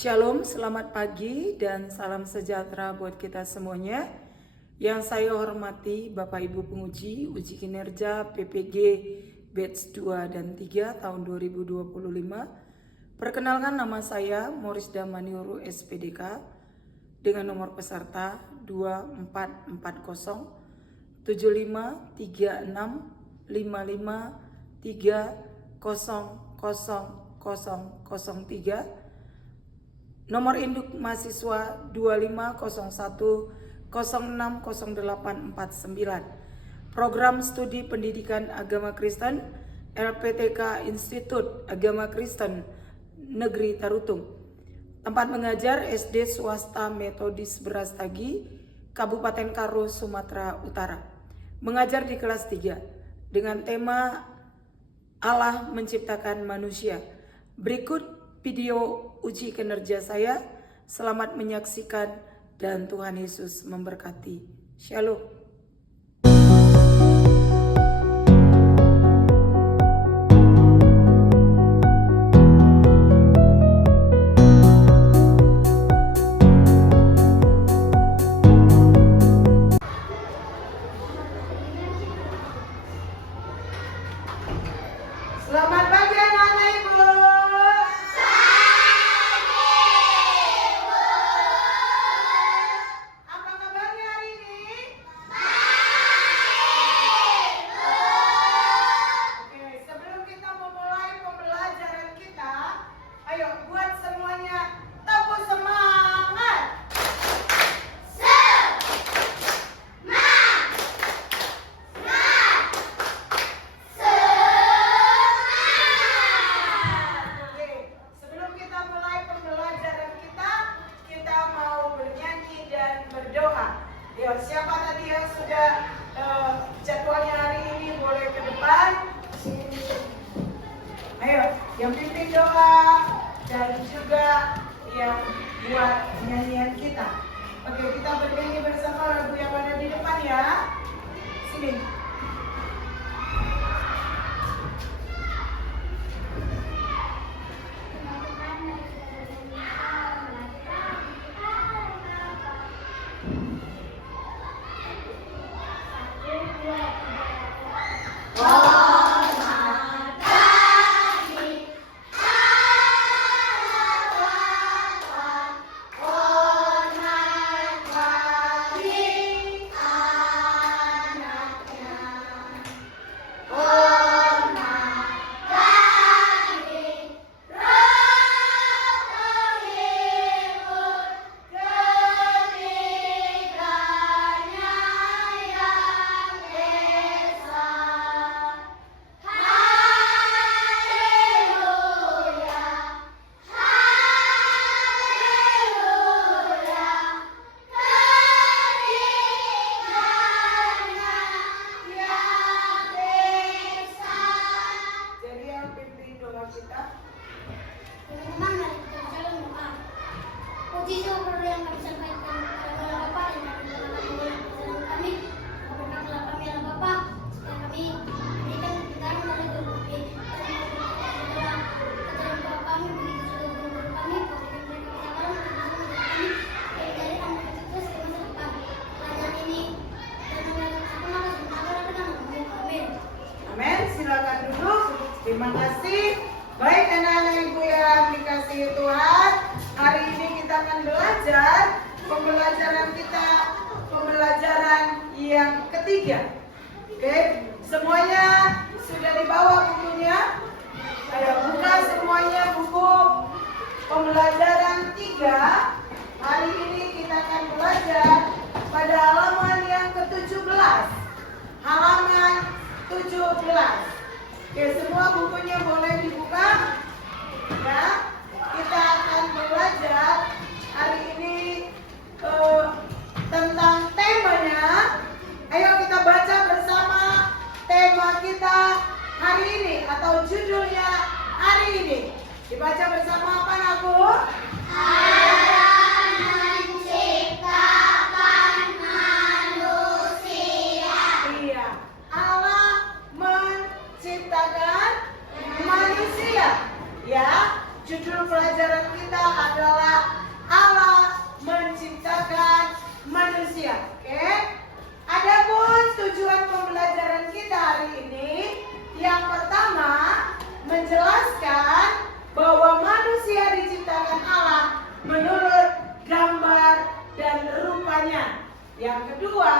Shalom, selamat pagi dan salam sejahtera buat kita semuanya. Yang saya hormati Bapak Ibu penguji uji kinerja PPG Batch 2 dan 3 tahun 2025. Perkenalkan, nama saya Moris Damaniuru SPDK dengan nomor peserta 2440 75 36 55 3000003. Nomor induk mahasiswa 2501060849. Program Studi Pendidikan Agama Kristen LPTK Institut Agama Kristen Negeri Tarutung. Tempat mengajar SD Swasta Metodis Brastagi, Kabupaten Karo, Sumatera Utara. Mengajar di kelas 3 dengan tema Allah menciptakan manusia. Berikut video uji kinerja saya. Selamat menyaksikan dan Tuhan Yesus memberkati. Shalom. Selamat pagi anak-anak Ibu. Apa kabarnya hari ini? Oke, sebelum kita memulai pembelajaran kita, ayo buat semuanya tepuk semangat. Oke, sebelum kita mulai pembelajaran kita mau bernyanyi dan berdoa. Yuk, siapa tadi yang sudah jadwalnya hari ini boleh ke depan. Ayo, yang pimpin doa dan juga yang buat nyanyian kita. Oke, kita bernyanyi bersama lagu yang ada di depan ya. Sini. Jadi yang pimpin doa kita. Teman-teman, mari kita bersama doa. Puji syukur yang kami sampaikan kepada Bapa dan kami dalam kami. Berkatlah kami ya Bapa, supaya kami diberikan kebenaran dari guru kami. Dan adalah kami begitu juga guru kami, memberikan mereka kesabaran untuk kami dari anak kecil ke masa depan. Pelajaran ini dan aku malah sebentar dengan amin. Amin, silakan duduk. Terima kasih. Baik anak-anak Ibu yang dikasihi Tuhan, hari ini kita akan belajar pembelajaran yang ketiga. Oke, semuanya sudah dibawa bukunya? Ayo buka semuanya buku pembelajaran 3. Hari ini kita akan belajar pada halaman yang ke-17. Halaman 17. Oke, semua bukunya boleh dibuka. Ya, kita akan belajar hari ini tentang temanya. Ayo kita baca bersama tema kita hari ini atau judulnya hari ini. Dibaca bersama apa, Naku? Allah menciptakan manusia. Iya, Allah menciptakan manusia. Ya, judul pelajaran kita adalah manusia. Oke? Adapun tujuan pembelajaran kita hari ini, yang pertama menjelaskan bahwa manusia diciptakan Allah menurut gambar dan rupanya. Yang kedua,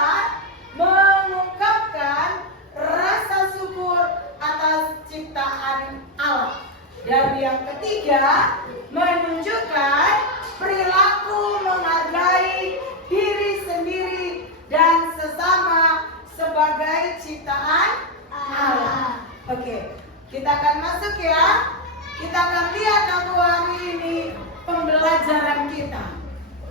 mengungkapkan rasa syukur atas ciptaan Allah. Dan yang ketiga, menunjukkan perilaku menghargai diri sendiri dan sesama sebagai ciptaan Allah. Oke, kita akan masuk ya. Kita akan lihat aku hari ini pembelajaran kita.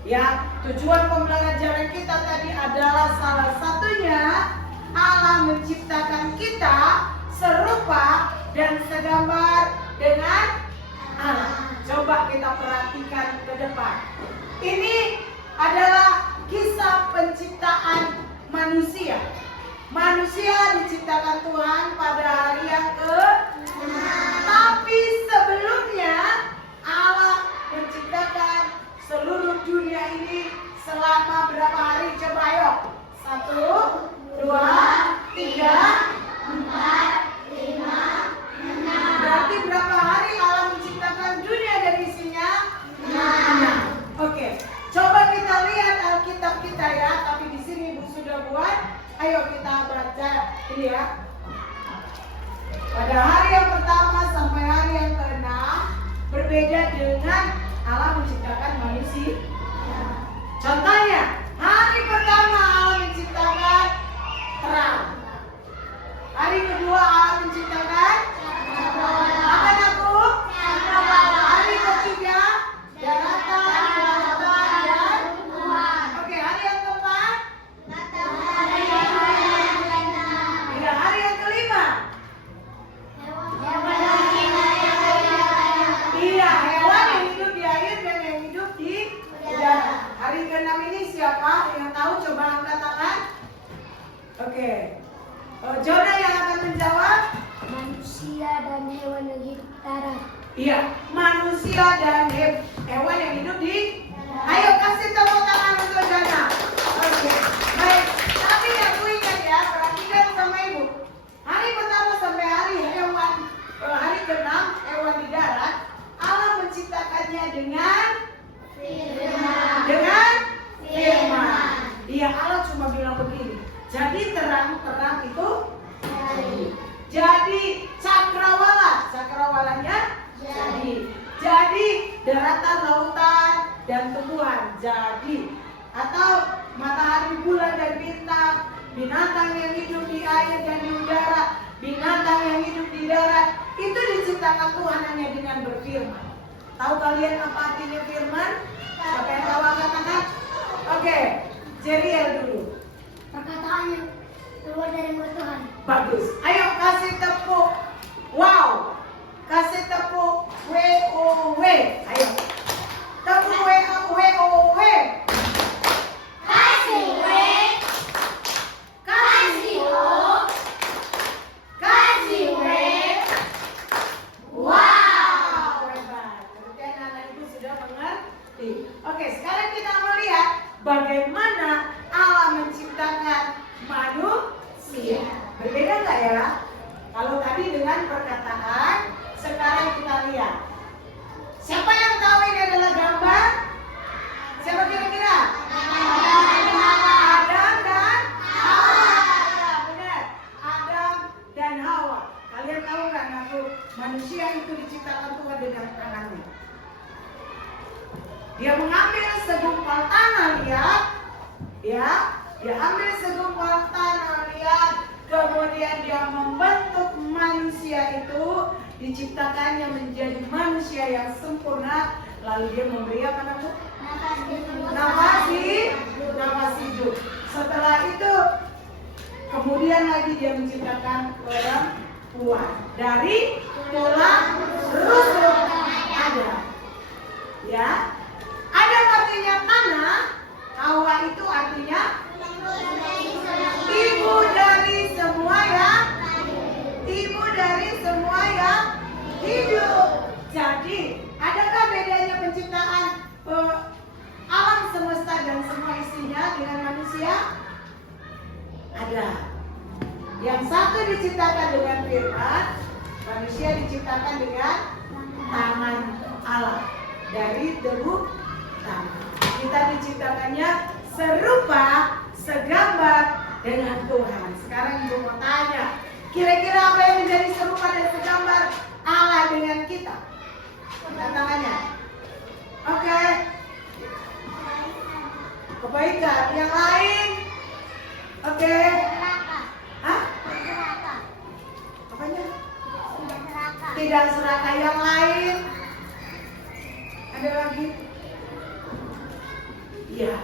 Ya, tujuan pembelajaran kita tadi adalah salah satunya Allah menciptakan kita serupa dan segambar dengan Allah. Coba kita perhatikan ke depan. Ini adalah kisah penciptaan manusia. Manusia diciptakan Tuhan pada hari yang ke-6. Tapi sebelumnya Allah menciptakan seluruh dunia ini selama berapa hari? Coba ayo. 1, 2, 3, 4, 5, 6. Berarti berapa hari Allah menciptakan dunia dan isinya? 6. Oke, coba kita lihat Alkitab kita ya. Tapi di sini Ibu sudah buat. Ayo kita baca ini ya. Pada hari yang pertama sampai hari yang ke-6 berbeda dengan Allah menciptakan manusia. Contohnya, hari pertama Allah menciptakan terang. Hari kedua Allah menciptakan apa aku? Hari ketiga daratan, lautan dan tumbuhan. Oke, hari yang keempat ya, hari yang kelima iya, hewan yang hidup di air dan yang hidup di udara. Hari ke-6 ini siapa yang tahu? Coba angkat tangan. Oke. Jonah yang akan menjawab. Manusia dan hewan yang hidup di darat. Iya, manusia dan hewan yang hidup di. Ayo kasih tepuk tangan untuk Jonah. Oke, baik. Tapi aku ingat ya, perhatikan sama Ibu. Hari pertama sampai hari ke-6 hewan di darat, Allah menciptakannya dengan firman. Iya, Allah cuma bilang begini. Jadi terang itu jadi cakrawalanya jadi daratan, lautan dan tumbuhan jadi, atau matahari, bulan dan bintang, binatang yang hidup di air dan di udara, binatang yang hidup di darat, itu diciptakan Tuhan hanya dengan berfirman. Tahu kalian apa artinya firman? Siapa yang tahu angkat tangan? Oke, Jeriel dulu. Perkataan yang keluar dari mulut Tuhan. Bagus. Ayo kasih tepuk. Wow. Kasih tepuk W-O-W. Ayo. Tepuk W-O-W. Kasih W. Kasih O. Kasih W. Wow. Hebat. Berarti anak-anak ibu sudah mengerti. Oke, sekarang kita melihat bagaimana Allah menciptakan manusia. Berbeda nggak ya? Kalau tadi dengan perkataan, sekarang kita lihat. Siapa yang tahu ini adalah gambar? Siapa kira-kira? Adam dan Hawa. Benar. Adam dan Hawa. Kalian tahu nggak manusia itu diciptakan Tuhan dengan tangannya? Dia mengambil segumpal tanah liat, ya, dia ambil segumpal tanah liat, kemudian dia membentuk manusia itu, diciptakannya menjadi manusia yang sempurna, lalu dia memberi apa namanya? Nafas hidup. Setelah itu, kemudian lagi dia menciptakan perempuan dari tulang rusuk Adam, ya. Adam artinya tanah, Hawa itu artinya ibu dari semua yang hidup. Jadi, adakah bedanya penciptaan alam semesta dan semua isinya dengan manusia? Ada. Yang satu diciptakan dengan firman, manusia diciptakan dengan tangan Allah dari debu tangan. Kita diciptakannya serupa, segambar dengan Tuhan. Sekarang Ibu mau tanya, kira-kira apa yang menjadi serupa dan segambar Allah dengan kita? Tantangannya. Oke. Kebaikan. Yang lain? Oke. Hah? Apanya? Tidak serakah. Yang lain? Ada lagi? Iya.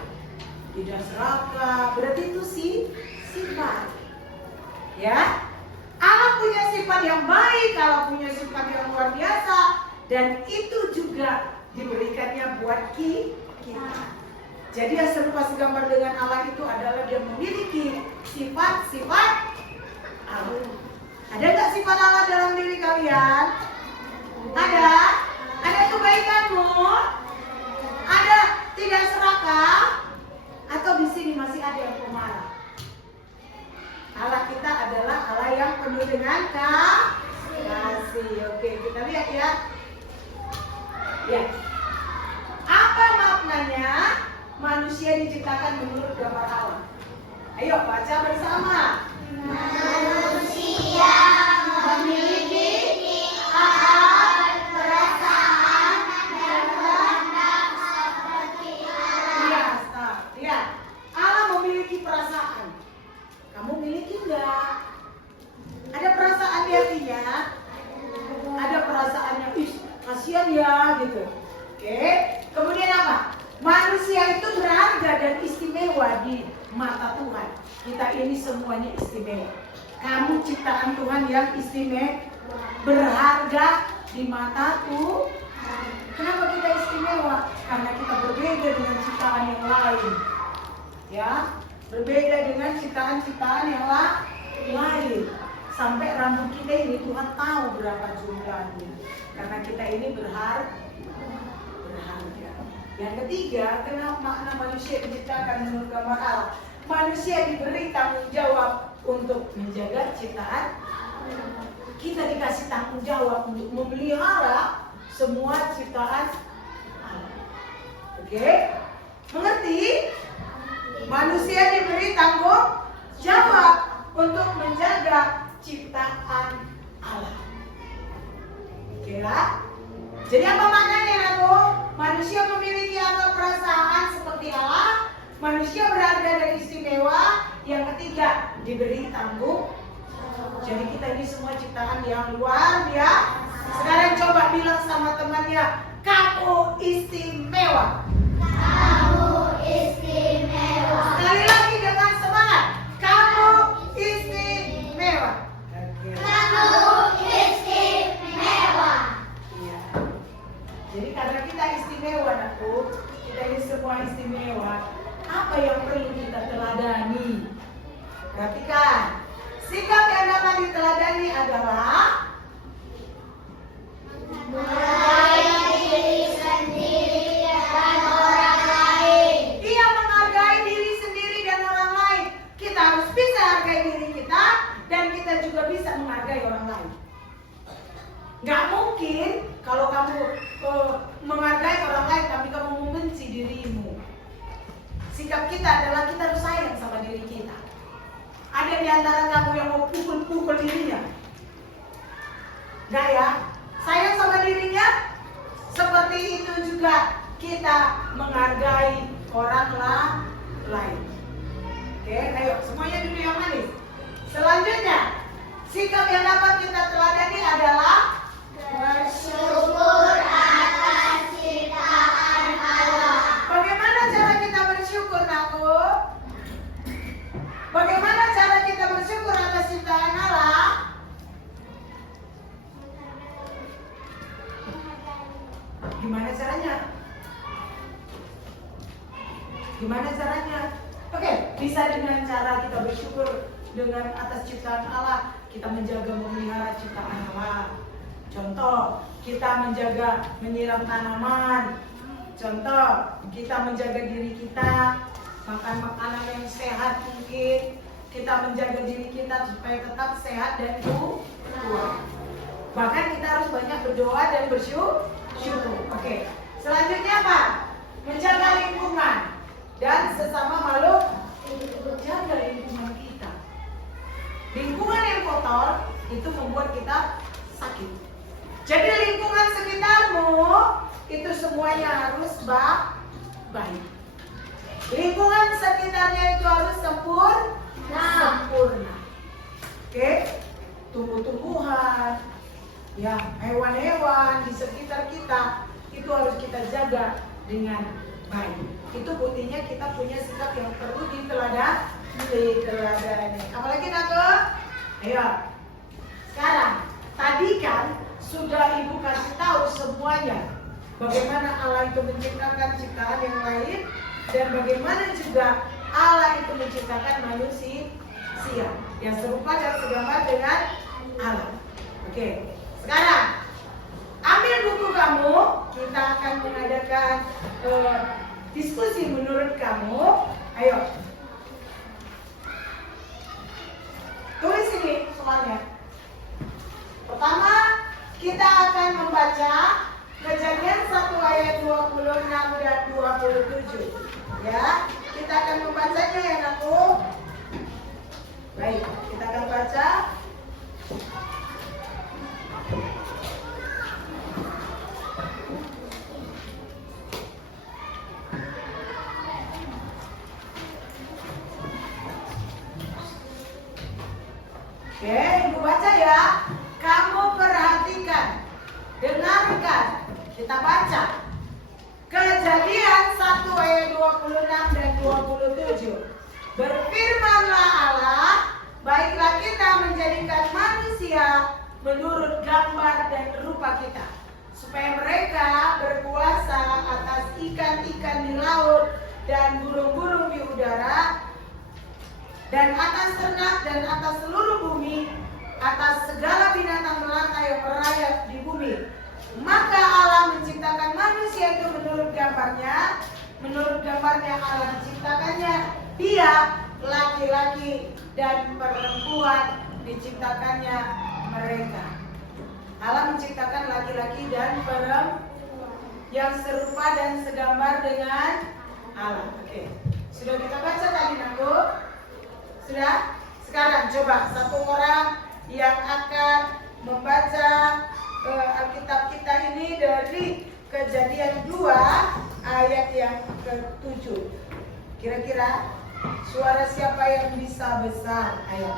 Tidak serakah. Berarti itu sifat. Ya. Allah punya sifat yang baik, Allah punya sifat yang luar biasa, dan itu juga diberikannya buat kita. Jadi yang serupa segambar dengan Allah itu adalah dia memiliki sifat-sifat Allah. Ada nggak sifat Allah dalam diri kalian? Ada? Ada kebaikanmu? Ada tidak serakah? Atau di sini masih ada yang pemarah? Allah kita adalah Allah yang penuh dengan kasih. Oke, kita lihat ya. Ya. Apa maknanya manusia diciptakan menurut gambar Allah? Ayo baca bersama. Manusia memiliki akal, perasaan, dan kehendak seperti Allah. Lihat, Allah memiliki perasaan. Kamu miliki enggak? Ada perasaan di hatinya? Ada perasaannya, kasihan ya gitu. Oke. Kemudian apa? Manusia itu berharga dan istimewa di mata Tuhan. Kita ini semuanya istimewa. Kamu ciptaan Tuhan yang istimewa, berharga di mata Tuhan. Kenapa kita istimewa? Karena kita berbeda dengan ciptaan yang lain. Ya. Berbeda dengan ciptaan-ciptaan yang lain. Sampai rambut kita ini Tuhan tahu berapa jumlahnya. Karena kita ini berharga. Yang ketiga, kenapa makna manusia diciptakan menurut gambar Allah? Manusia diberi tanggung jawab untuk menjaga ciptaan. Kita dikasih tanggung jawab untuk memelihara semua ciptaan Allah. Oke? Mengerti? Manusia diberi tanggung jawab untuk menjaga ciptaan Allah. Oke lah? Jadi apa maknanya aku? Manusia memiliki akal perasaan seperti Allah. Manusia berharga dan istimewa. Yang ketiga, diberi tanggung. Jadi kita ini semua ciptaan yang luar biasa. Sekarang coba bilang sama temannya, kamu istimewa. Kamu istimewa. Sekali lagi dengan semangat. Kamu istimewa. Kamu istimewa. Iya. Jadi karena kita istimewa, anakku, kita ini semua istimewa. Apa yang perlu kita teladani? Perhatikan. Sikap yang dapat diteladani adalah menghargai diri sendiri dan orang lain. Dia menghargai diri sendiri dan orang lain. Kita harus bisa hargai diri kita dan kita juga bisa menghargai orang lain. Gak mungkin kalau kamu menghargai orang lain tapi kamu membenci dirimu. Sikap kita adalah kita harus sayang sama diri kita. Ada di antara kamu yang mau pukul-pukul dirinya? Gak ya? Sayang sama dirinya? Seperti itu juga kita menghargai orang lain. Oke, ayo semuanya duduk yang manis. Selanjutnya, sikap yang dapat kita teladani adalah bersyukur atas ciptaan Allah. Bagaimana cara kita bersyukur, aku? Bagaimana cara kita bersyukur atas ciptaan Allah? Gimana caranya? Gimana caranya? Oke, bisa dengan cara kita bersyukur dengan atas ciptaan Allah. Kita menjaga memelihara ciptaan Allah. Contoh, kita menjaga menyiram tanaman. Contoh, kita menjaga diri kita. makan makanan yang sehat mungkin, kita menjaga diri kita supaya tetap sehat dan kuat. Bahkan kita harus banyak berdoa dan bersyukur. Oke. Selanjutnya apa? Menjaga lingkungan dan sesama makhluk. Menjaga lingkungan kita. Lingkungan yang kotor itu membuat kita sakit. Jadi lingkungan sekitarmu itu semuanya harus baik. Lingkungan sekitarnya itu harus sempurna. Oke? Tumbuh-tumbuhan, ya, hewan-hewan di sekitar kita itu harus kita jaga dengan baik. Itu buktinya kita punya sikap yang perlu diteladani. Apalagi Nako? Ayo. Sekarang, tadi kan sudah Ibu kasih tahu semuanya bagaimana Allah itu menciptakan ciptaan yang lain dan bagaimana juga Allah itu menciptakan manusia yang serupa dan segambar dengan Allah. Oke. Sekarang ambil buku kamu, kita akan mengadakan diskusi menurut kamu. Ayo. Tulis ini soalnya. Pertama, kita akan membaca Kejadian 1 ayat 26 dan 27. Ya, kita akan membacanya ya Naku. Baik, kita akan baca. Oke, Ibu baca ya. Kamu perhatikan, dengarkan, kita baca. Kejadian 1 ayat 26 dan 27. Berfirmanlah Allah, baiklah kita menjadikan manusia menurut gambar dan rupa kita, supaya mereka berkuasa atas ikan-ikan di laut dan burung-burung di udara, dan atas ternak dan atas seluruh bumi, atas segala binatang melata yang merayap di bumi. Maka Allah menciptakan manusia itu menurut gambarnya. Menurut gambarnya Allah menciptakannya. Dia laki-laki dan perempuan diciptakannya mereka. Allah menciptakan laki-laki dan perempuan yang serupa dan segambar dengan Allah. Oke. Sudah kita baca tadi Naku? Sudah? Sekarang coba satu orang yang akan membaca Alkitab kita ini dari Kejadian 2 ayat yang ke-7. Kira-kira suara siapa yang bisa besar? Ayo.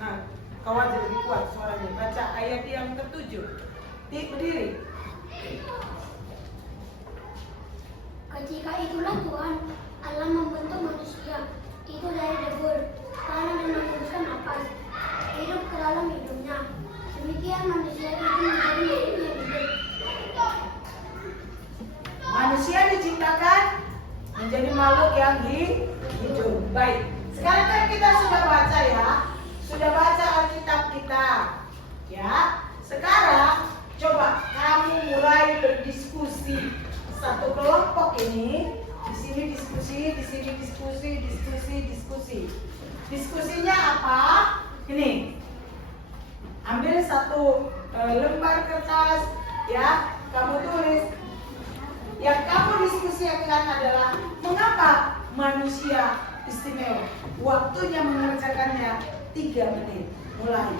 Nah, kau aja lebih kuat suaranya. Baca ayat yang ke-7. Berdiri. Ketika itulah Tuhan Allah membentuk manusia itu dari debur, tanah dan mengembuskan napas, hidup ke dalam hidupnya. Demikian manusia itu menjadi makhluk yang hidup. Manusia diciptakan menjadi makhluk yang hidup. Baik. Sekarang kan kita sudah baca ya, sudah baca Alkitab kita, ya. Sekarang coba kamu mulai berdiskusi. Satu kelompok ini, di sini diskusi, di sini diskusi. Diskusinya apa? Ini. Ambil satu lembar kertas, ya. Kamu tulis. Yang kamu diskusikan adalah mengapa manusia istimewa. Waktunya mengerjakannya 3 menit. Mulai.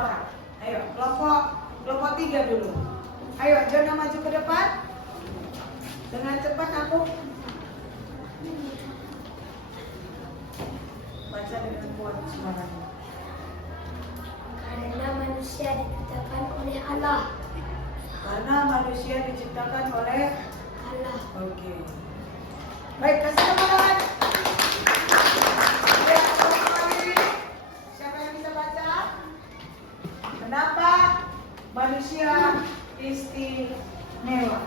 orang. Ayo, kelompok 3 dulu. Ayo, Jona maju ke depan. Dengan cepat aku. Baca dengan kuat suaranya. Karena manusia diciptakan oleh Allah. Karena manusia diciptakan oleh Allah. Oke. Baik, kasih tepuk tangan. Lihat kelompok ini. Siapa yang bisa baca? Kenapa manusia istimewa?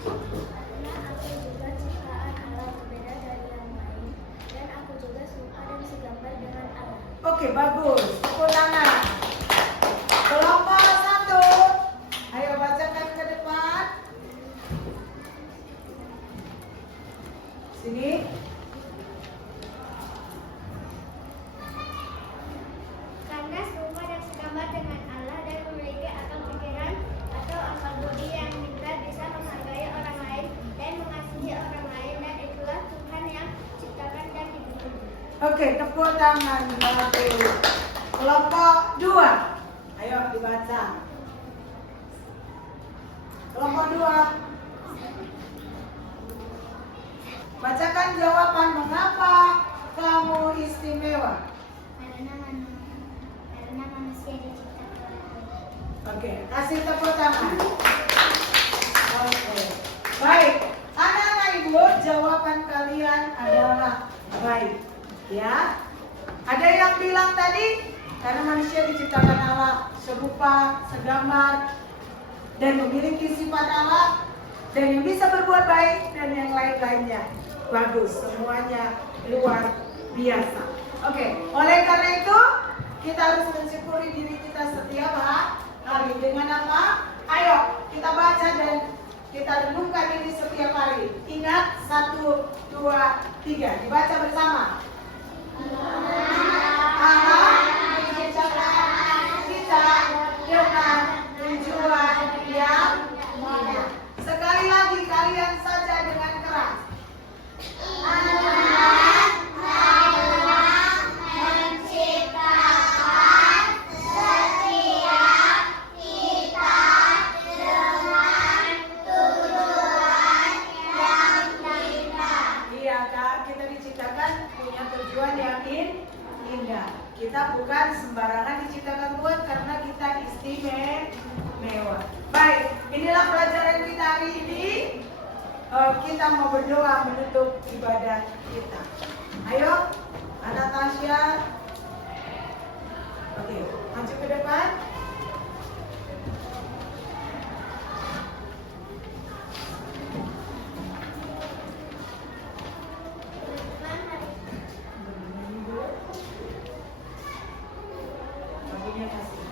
Karena aku juga ciptaan Allah berbeda dari yang lain, dan aku juga serupa dan segambar dengan Allah. Oke, bagus. Tepuk tangan. Kelompok 1. Ayo bacakan ke depan. Sini. Karena serupa dan segambar dengan Allah dan memiliki akal pikiran atau akal budi yang juga bisa menghargai orang lain dan mengasihi orang lain, dan itulah Tuhan yang ciptakan dan dipuji. Oke, tepuk tangan. Bagus. Kelompok 2. Ayo dibaca. Kelompok 2. Bacakan jawaban mengapa kamu istimewa. Karena manusia diciptakan oleh Allah. Oke, kasih tepuk tangan. Oke. Baik, anak-anak ibu, jawaban kalian adalah baik. Ya. Ada yang bilang tadi karena manusia diciptakan Allah serupa, segambar, dan memiliki sifat Allah, dan yang bisa berbuat baik, dan yang lain-lainnya. Bagus, semuanya luar biasa. Oke, oleh karena itu kita harus mensyukuri diri kita setiap hari. Dengan apa? Ayo kita baca dan kita renungkan ini setiap hari. Ingat 1, 2, 3. Dibaca bersama. Allah menciptakan kita dengan tujuan yang mulia. Sekali lagi kalian saja dengan keras. Iya Kak, kita diciptakan punya tujuan yang indah. Kita bukan sembarangan diciptakan Tuhan karena kita istimewa. Baik, inilah pelajaran kita hari ini. Kita mau berdoa menutup ibadah kita. Ayo, Anak Tasya. Oke, maju ke depan. Lagunya kasih.